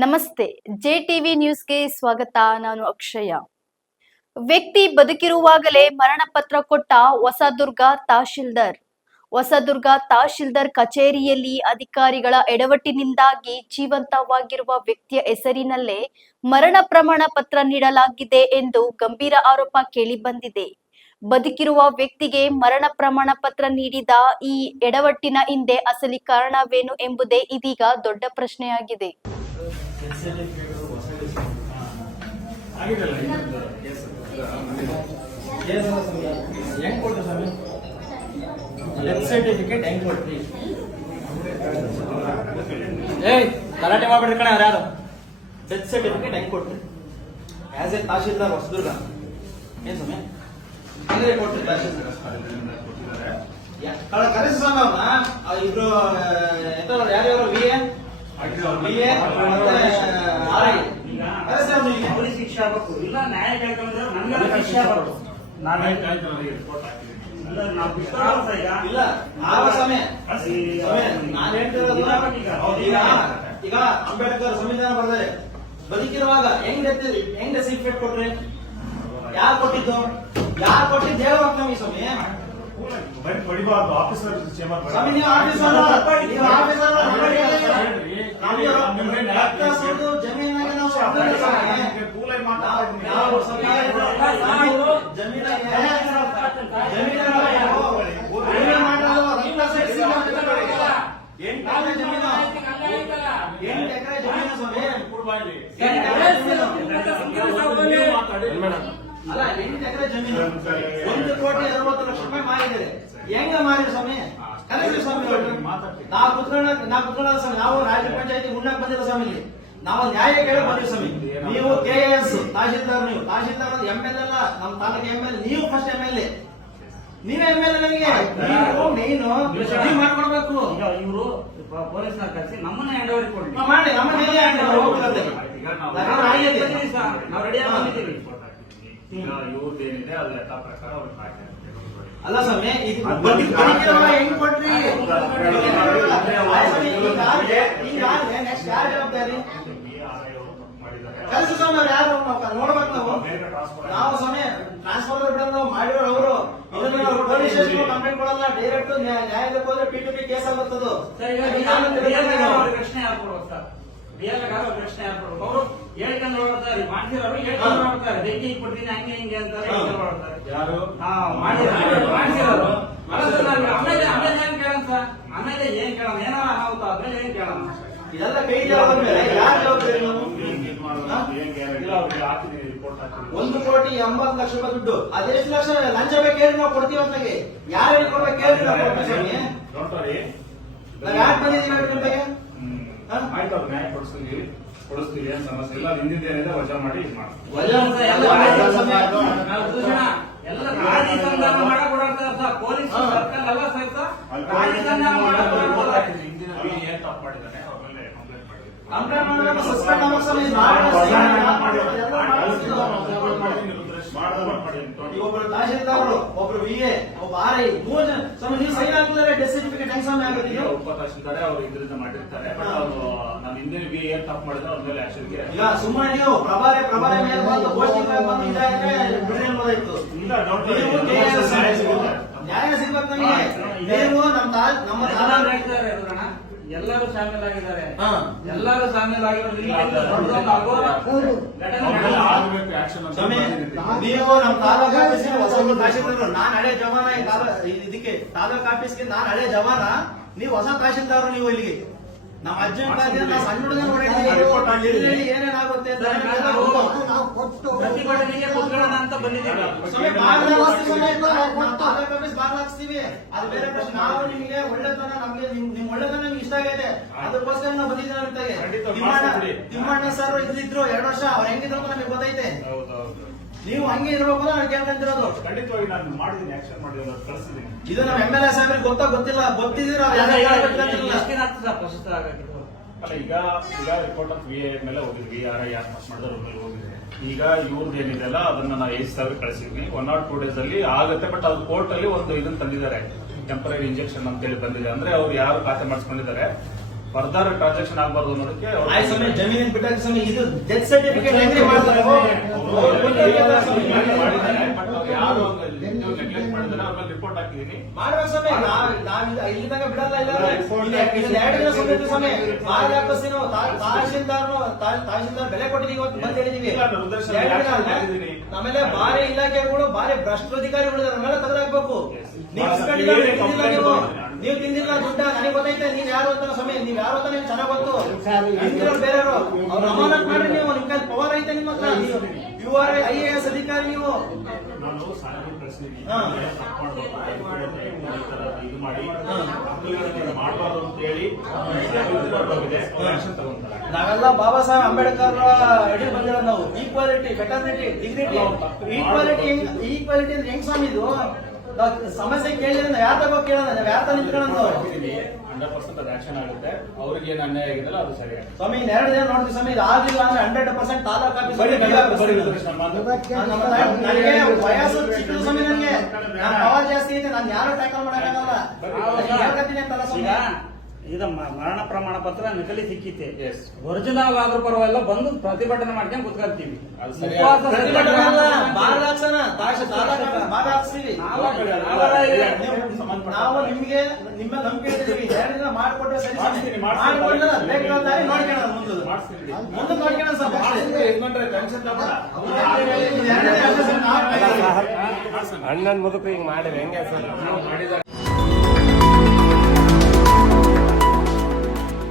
ನಮಸ್ತೆ, ಜೆಟಿವಿ ನ್ಯೂಸ್ಗೆ ಸ್ವಾಗತ. ನಾನು ಅಕ್ಷಯ. ವ್ಯಕ್ತಿ ಬದುಕಿರುವಾಗಲೇ ಮರಣ ಪತ್ರ ಕೊಟ್ಟ ಹೊಸದುರ್ಗ ತಹಶೀಲ್ದಾರ್. ಹೊಸದುರ್ಗ ತಹಶೀಲ್ದಾರ್ ಕಚೇರಿಯಲ್ಲಿ ಅಧಿಕಾರಿಗಳ ಎಡವಟ್ಟಿನಿಂದಾಗಿ ಜೀವಂತವಾಗಿರುವ ವ್ಯಕ್ತಿಯ ಹೆಸರಿನಲ್ಲೇ ಮರಣ ಪ್ರಮಾಣ ಪತ್ರ ನೀಡಲಾಗಿದೆ ಎಂದು ಗಂಭೀರ ಆರೋಪ ಕೇಳಿಬಂದಿದೆ. ಬದುಕಿರುವ ವ್ಯಕ್ತಿಗೆ ಮರಣ ಪ್ರಮಾಣ ಪತ್ರ ನೀಡಿದ ಈ ಎಡವಟ್ಟಿನ ಹಿಂದೆ ಅಸಲಿ ಕಾರಣವೇನು ಎಂಬುದೇ ಇದೀಗ ದೊಡ್ಡ ಪ್ರಶ್ನೆಯಾಗಿದೆ. ಗಲಾಟೆ ಮಾಡ್ಬಿಡ್ರಿ ಕಣ ಯಾರು ಡೆತ್ ಸರ್ಟಿಫಿಕೇಟ್ ಹೆಂಗ್ ಕೊಟ್ರಿ ಆಸ್ ಎ ತಹಶೀಲ್ದಾರ್ ಹೊಸದುರ್ಗ ಏನ್ ಸಮಯ ಅಂದ್ರೆ ಕೊಟ್ರಿ ಕರೆಸಿ ಸ್ವಾಮಿ ಅವ್ರನ್ನ ಇಬ್ರು ಯಾರ್ಯಾರು ಅವ್ರಿಗೆ ಶಿಕ್ಷೆ ಆಗ್ಬೇಕು, ಇಲ್ಲ ನ್ಯಾಯ ಕೇಳ್ಕೊಂಡ್ರೆ ನನ್ಗೆಲ್ಲ ಶಿಕ್ಷೆ ಆಗ್ಬೇಕು. ಇಲ್ಲ ನಾನು ಹೇಳ್ತಿರೋದು ಈಗ ಅಂಬೇಡ್ಕರ್ ಸಂವಿಧಾನ ಬರ್ತಾರೆ ಬದುಕಿರುವಾಗ ಹೆಂಗ್ ಸರ್ಟಿಫಿಕೇಟ್ ಕೊಟ್ರಿ? ಯಾರು ಕೊಟ್ಟಿದ್ದು ಹೇಳುವಾಗ ನಮಗೆ ಸ್ವಾಮಿ ಸ್ವಾಮಿ ನೀವು ಆಫೀಸರ್ ಜಮೀನಾಗ ಅಲ್ಲ 8 ಎಕರೆ ಜಮೀನು 1,60,00,000 ಮಾರಿದ್ದಾರೆ. ಹೆಂಗ ಮಾರಿದ್ರು ಸ್ವಾಮಿ? ಕರೆಕ್ಟ್ ಸ್ವಾಮಿ ನಾವು ಕುತ್ಕೊಂಡ ಸ್ವಾಮಿ, ನಾವು ರಾಜ್ಯ ಪಂಚಾಯತಿ ಉಣ್ಣಕ್ ಬಂದಿಲ್ಲ ಸ್ವಾಮಿ. ನಾವು ನ್ಯಾಯ ಕೇಳಕ್ ಬಂದಿವಿ ಸ್ವಾಮಿ. ನೀವು KAS ತಹಶೀಲ್ದಾರ್, ನೀವು ತಹಶೀಲ್ದಾರ್ MLA ಅಲ್ಲ, ನಮ್ಮ ತಾಲೂಕು MLA. ನೀವು ಫಸ್ಟ್ MLA, ನೀವೇ MLA. ನನಗೆ ಮೇನು ನೀವು ಮಾಡ್ಕೊಡ್ಬೇಕು. ಇವರು ಪೊಲೀಸ್ನ ಕರೆಸಿ ನಮ್ಮನ್ನ ಹ್ಯಾಂಡ್ ಓವರ್ ಕೊಡ್ಲಿ ಮಾಡಿ, ನಮ್ಮನ್ನೇ ಹ್ಯಾಂಡ್ ಓವರ್ ನಾವು ರೆಡಿ ಆಗಿದ್ದೀವಿ. ಇವ್ರದ್ದೇನಿದೆ ಅದ್ರ ಲೆಕ್ಕ ಪ್ರಕಾರ ಅವ್ರಿಗೆ ಅಲ್ಲ ಸ್ವಾಮಿ, ಹೆಂಗ್ ಕೊಟ್ರಿ? ನೆಕ್ಸ್ಟ್ ಯಾರ ಜವಾಬ್ದಾರಿ? ಕೆಲಸ ಸ್ವಾಮಿ ಅವ್ರು ಯಾರು ನೋಡ್ಬೇಕು ನಾವು ಸ್ವಾಮಿ. ಟ್ರಾನ್ಸ್ಫರ್ ಬಿಡೋದು ನಾವು ಮಾಡಿರೋ ಅವರು ಪೊಲೀಸ್ ಸ್ಟೇಷನ್ ಕಂಪ್ಲೇಂಟ್ ಕೊಡಲ್ಲ, ಡೈರೆಕ್ಟ್ ನ್ಯಾಯಾಲಯಕ್ಕೆ ಹೋದ್ರೆ P2P ಕೇಸ್ ಆಗುತ್ತದು. ಪ್ರಶ್ನೆ ಯಾರು ಕೊಡ್ಬೇಕು ಸರ್? ಪ್ರಶ್ನೆ ಯಾರು ಕೊಡ್ಬೇಕು? ಅವರು ಹೇಳ್ಕೊಂಡು ನೋಡ್ತಾರೆ, ಮಾಡ್ತಿರೋರು ಹೇಳ್ಕೊಂಡು ನೋಡ್ತಾರೆ, ಬೆಂಕಿ ಕೊಡ್ತೀನಿ ಹಂಗೆ ಹಿಂಗೆ ಅಂತಾರೆ, ಹೇಳ್ತಾರೆ. ಯಾರು ಮಾಡ್ತಿರೋರು ಆಮೇಲೆ ಏನ್ ಕೇಳೋಣ ಸರ್? ಆಮೇಲೆ ಏನ್ ಕೇಳೋಣ? ಏನಾರ ಅನಾಹುತ ಆದ್ಮೇಲೆ ಏನ್ ಕೇಳೋಣ? ಇದೆಲ್ಲ ಕೈ ಜವಾಬ್ದಾರಿ ಯಾರು ಜವಾಬ್ದಾರಿ? ನಾವು 1,80,00,000 ದುಡ್ಡು, ಅದೆಷ್ಟು ಲಕ್ಷ ಲಂಚ ಬೇಕು ನಾವು ಕೊಡ್ತೀವಿ ಅಂತಾಗೆ. ಯಾರು ಹೇಳ್ಕೊಡ್ಬೇಕು ಕೇಳಿ ನಾವು ಕೊಡ್ತೀವಿ. ನಾವು ಯಾಕೆ ಬಂದಿದ್ದೀವಿ ಹೇಳ್ಕೊಂಡಾಗೆ? ಆಯ್ತು, ಅವ್ರು ನ್ಯಾಯ ಕೊಡಿಸ್ತೀವಿ, ಏನ್ ಸಮಸ್ಯೆ ಇಲ್ಲ. ಹಿಂದಿನ ಏನಿದೆ ವಜಾ ಮಾಡಿ ಇದು ಮಾಡಿ ಎಲ್ಲ ರಾಜಿ ಸಂಧಾನ ಮಾಡಕ್ ಕೊಡ್ತಾರೆ ಸರ್. ಪೊಲೀಸ್ ಸರ್ಕಲ್ ಎಲ್ಲ ಸಹಿತ ರಾಜಿ ಸಂಧಾನ ಮಾಡಕ್ ಹಿಂದಿನ ಏನ್ ತಪ್ಪು ಮಾಡಿದ್ದಾನೆ ಅವ್ರ ಮೇಲೆ ಕಂಪ್ಲೇಂಟ್ ಕಂಪ್ಲೇಂಟ್ ಮಾಡಬೇಕು, ಸಸ್ಪೆಂಡ್ ಆಗಬೇಕು. ಒಬ್ರು ತಹಶೀಲ್ದಾರ್, ಒಬ್ರು VA, ಒಬ್ಬ RI, 3 ಜನ ಸ್ವಾಮಿ. ನೀವು ಸೈನ್ ಹಾಕಿದ್ರೆ ಡೆತ್ ಸರ್ಟಿಫಿಕೇಟ್ ಹೆಂಗ್ ಸ್ವಾಮಿ ಆಗುತ್ತೆ? ಉಪ ತಹಶೀಲ್ದಾರೆ ಅವ್ರು ಇದರಿಂದ ಮಾಡಿರ್ತಾರೆ. ಬಟ್ ಅವರು ನಾನು ಹಿಂದಿನ VA ಏನ್ ತಪ್ಪು ಮಾಡಿದ್ರೆ ಅವ್ರ ಮೇಲೆ ಆಕ್ಷನ್ ಈಗ ಸುಮ್ಮನೆ ನೀವು ಪ್ರಭಾರಿ ಮೇಲೆ ಬಂದು ಪೋಸ್ಟಿಂಗ್ ಬಂದು ಇದಾದ್ರೆ ಬಿಡ್ರಿ ಅನ್ಬೋದಾಯ್ತು. ನ್ಯಾಯ ಸಿಗ್ಬೇಕು ನಮಗೆ. ನೀವು ನಮ್ಮ ಎಲ್ಲರೂ ಶಾಮೀಲಾಗಿದ್ದಾರೆ. ನೀವು ನಮ್ಮ ತಾಲೂಕು ಆಫೀಸ್ಗೆ ಹೊಸ ತಹಶೀಲ್ದಾರ್, ನಾನು ಹಳೆ ಜವಾನ. ಇದಕ್ಕೆ ತಾಲೂಕು ಆಫೀಸ್ಗೆ ನಾನು ಹಳೆ ಜವಾನ, ನೀವು ಹೊಸ ತಹಶೀಲ್ದಾರ್. ನೀವು ಇಲ್ಲಿಗೆ ನಮ್ಮ ಅಜ್ಜನ ಸಣ್ಣ ಹುಡುಗನ ಏನೇನಾಗುತ್ತೆ ಪ್ರತಿಭಟನೆಗೆ ಕೂತ್ಕೊಳ್ಳೋಣ ಅಂತ ಬಂದಿದ್ದೀವಿ. ತಾಲೂಕು ಆಫೀಸ್ ಬಾರ್ ಹಾಕ್ಸ್ತೀವಿ, ಅದು ಬೇರೆ ಪ್ರಶ್ನೆ. ನಾವು ನಿಮಗೆ ಒಳ್ಳೆತನ, ನಮ್ಗೆ ನಿಮ್ ಒಳ್ಳೆತನ ನಿಮ್ಗೆ ಇಷ್ಟ ಆಗೈತೆ, ಅದಕ್ಕೋಸ್ಕರ ನಾವು ಬಂದಿದ್ದೀವಿ. ತಿಮ್ಮಣ್ಣ ಸರ್ ಇದ್ರು 2 ವರ್ಷ, ಅವ್ರು ಹೆಂಗಿದ್ರು ನಮಗೆ ಗೊತ್ತೈತೆ. ನೀವು ಹಂಗೆ ಇರ್ಬೇಕು ನಾವು ಕೇಳ್ಕೊಂತಿರೋದು. ಖಂಡಿತವಾಗಿ ನಾನು ಮಾಡಿದ್ದೀನಿ, ಆಕ್ಷನ್ ಮಾಡಿದ್ದೀನಿ, ಕಳಿಸಿದ್ದೀನಿ. ಇದು ನಮ್ಮ MLA ಸಾಹೇಬ್ರಿಗೆ ಗೊತ್ತಿಲ್ಲ, ಗೊತ್ತಿದ್ದೀರ ಅಲ್ಲ. ಈಗ ರಿಪೋರ್ಟ್ ಆಫ್ VA ಮೇಲೆ ಹೋಗಿದ್ವಿ, RI ಯಾರು ತಪ್ಪು ಮಾಡಿದ್ರೆ ಅವ್ರ ಮೇಲೆ ಹೋಗಿದ್ವಿ. ಈಗ ಇವ್ರದ್ದು ಏನಿದೆ ಅಲ್ಲ ಅದನ್ನ ನಾವು 8 ಸಾವಿರ ಕಳಿಸಿದ್ವಿ. 1 or 2 days ಅಲ್ಲಿ ಆಗುತ್ತೆ. ಬಟ್ ಅದು ಕೋರ್ಟ್ ಅಲ್ಲಿ ಒಂದು ಇದನ್ನ ತಂದಿದ್ದಾರೆ, ಟೆಂಪರರಿ ಇಂಜೆಕ್ಷನ್ ಅಂತ ಹೇಳಿ ಬಂದಿದೆ. ಅಂದ್ರೆ ಅವ್ರು ಯಾರು ಖಾತೆ ಮಾಡಿಸ್ಕೊಂಡಿದ್ದಾರೆ ಫರ್ದರ್ ಟ್ರಾನ್ಸಾಕ್ಷನ್ ಆಗಬಾರ್ದು ಅನ್ನೋದಕ್ಕೆ ಅವ್ರು- ಆಯ್ತು ಸ್ವಾಮಿ, ಜಮೀನಿನ ಬಿಟ್ಟಾಗ ಸ್ವಾಮಿ ಇದು ಡೆತ್ ಸರ್ಟಿಫಿಕೇಟ್ ಹೆಂಗ್ರಿ ಮಾಡ್ತಾರೆ? ಮಾಡಿದ್ದಾರೆ, ಬಟ್ ಅವ್ರು ಯಾರು ನೆಗ್ಲೆಕ್ಟ್ ಮಾಡಿದ್ದಾರೆ ಅವ್ರ ಮೇಲೆ ರಿಪೋರ್ಟ್ ಹಾಕಿದೀನಿ. ಮಾಡ್ಬೇಕು ಸ್ವಾಮಿ, ನಾವ್ ಇಲ್ಲಿ ತನಕ ಬಿಡಲ್ಲ. ಇಲ್ಲ ಇದು 2 ದಿನ ಸುಮ್ಮನೆ ಸ್ವಾಮಿ, ಮಾಲ್ ವ್ಯಾಪಸ್ಸಿನೂ ತಹಶೀಲ್ದಾರ್ ಬೆಲೆ ಕೊಟ್ಟಿದ್ದೀವಿ, ಇವತ್ತು ಬಂದ್ ಹೇಳಿದೀವಿ. ಇಲ್ಲ, ನನ್ನ ಉದ್ದೇಶ 2 ದಿನ ಅಲ್ಲ. ಮಾಡಿದ್ದೀನಿ. ಆಮೇಲೆ ಬಾರಿ ಇಲಾಖೆಗಳು ಬಾರಿ ಭ್ರಷ್ಟ ಅಧಿಕಾರಿಗಳು ನಮ್ಮೆಲ್ಲ ತೆಗೆದಾಕ್ಬೇಕು. ನೀವು ಇಸ್ಕೊಂಡಿಲ್ಲ, ನೀವು ತಿಂದಿಲ್ಲ ದುಡ್ಡ, ನನಗೆ ಗೊತ್ತೈತೆ ನೀವ್ ಯಾರು ಅಂತ ಸ್ವಾಮಿ, ನೀವ್ ಯಾರು ಅಂತ ನಿಮ್ಗೆ ಚೆನ್ನಾಗ್ ಗೊತ್ತು. ತಿಂದಿರೋರು ಬೇರೆಯವರು, ಅವ್ರು ಅಮಾನತ್ ಮಾಡ್ರಿ. ನೀವು ನಿಮ್ ಕೈ ಪವರ್ ಐತೆ ನಿಮ್ಮ ಹತ್ರ, ಯು ಆರ್ IAS ಅಧಿಕಾರಿ ನೀವು. ನಾನು ಸಾರಿಗೆ ಪ್ರಶ್ನೆಗೆ ಹಾ. ಇದು ಮಾಡಿ ಮಾಡಬಾರ್ದು ಅಂತ ಹೇಳಿ ಆಕ್ಷನ್ ತಗೊಂತಾರೆ. ನಾವೆಲ್ಲ ಬಾಬಾ ಸಾಹೇಬ್ ಅಂಬೇಡ್ಕರ್ ಅಡಿ ಬಂದಿರೋದು ನಾವು. Equality, fraternity, dignity. ಈಕ್ವಾಲಿಟಿ ಅಂದ್ರೆ ಹೆಂಗ್ ಸ್ವಾಮಿ ಇದು? ಸಮಸ್ಯೆ ಕೇಳಿದ್ರೆ ಯಾರ ತಗೋ ಕೇಳೋಣ, ನಾವ್ ಯಾರ ತ ನಿಂತ್ಕೊಳ್ಳೋದು? 100% ಅದು ಆಕ್ಷನ್ ಆಗುತ್ತೆ. ಅವ್ರಿಗೆ ಏನು ಅನ್ಯಾಯ ಆಗಿದೆಲ್ಲ ಅದು ಸರಿಯಾಗಿ ಸ್ವಾಮಿ, 2 ದಿನ ನೋಡ್ತೀವಿ ಸ್ವಾಮಿ, ಇದು ಆಗಿಲ್ಲ ಅಂದ್ರೆ 100% ತಾಲೂಕು ಆಫೀಸ್ ನನಗೆ ವಯಸ್ಸು ಚಿಕ್ಕ ಸ್ವಾಮಿ, ನನಗೆ ನಾನು ಪವರ್ ಜಾಸ್ತಿ ಇದೆ, ನಾನು ಯಾರು ಟ್ಯಾಕಲ್ ಮಾಡಕ್ಕಾಗಲ್ಲ. ಹೇಳ್ಕತ್ತೀನಿ ಅಂತಲ್ಲ ಈಗ ಸ್ವಾಮಿ. ಇದು ಮರಣ ಪ್ರಮಾಣ ಪತ್ರ ನಕಲಿ ಸಿಕ್ಕಿತ್ತೆ. Yes. ಒರಿಜಿನಲ್ ಆದ್ರೂ ಪರವಾಗಿಲ್ಲ, ಬಂದು ಪ್ರತಿಭಟನೆ ಮಾಡ್ಕೊಂಡು ಕುತ್ಕೊಳ್ತೀವಿ. ಅದು ಸರಿಯಾಗಿ- ಉಪವಾಸ ಪ್ರತಿಭಟನೆ ಅಲ್ಲ, ಸತ್ಯಾಗ್ರಹ ಬಾರ್ ಹಾಕ್ಸೋಣ, ಬಾರ್ ಹಾಕ್ಸ್ತೀವಿ. ನಾವು ನಿಮ್ಗೆ ನಿಮ್ಮ ನಂಬಿಕೆ ಇರ್ತೀವಿ. 2 ದಿನ ಮಾಡ್ಕೊಟ್ರೆ ಸರಿ ಸ್ವಾಮಿ. ಮಾಡ್ಕೊಂಡ್ರೆ ಬೇಕಾದ ದಾರಿ ನೋಡ್ಕೊಳ್ಳೋಣ, ಮುಂದೆ ನೋಡ್ಕೊಳ್ಳೋಣ ಸರ್. ಅಣ್ಣನ ಮುದುಕು ಹಿಂಗ್ ಮಾಡಿದ್ರೆ ಹೆಂಗೆ ಸರ್? ಮಾಡಿದಾಗ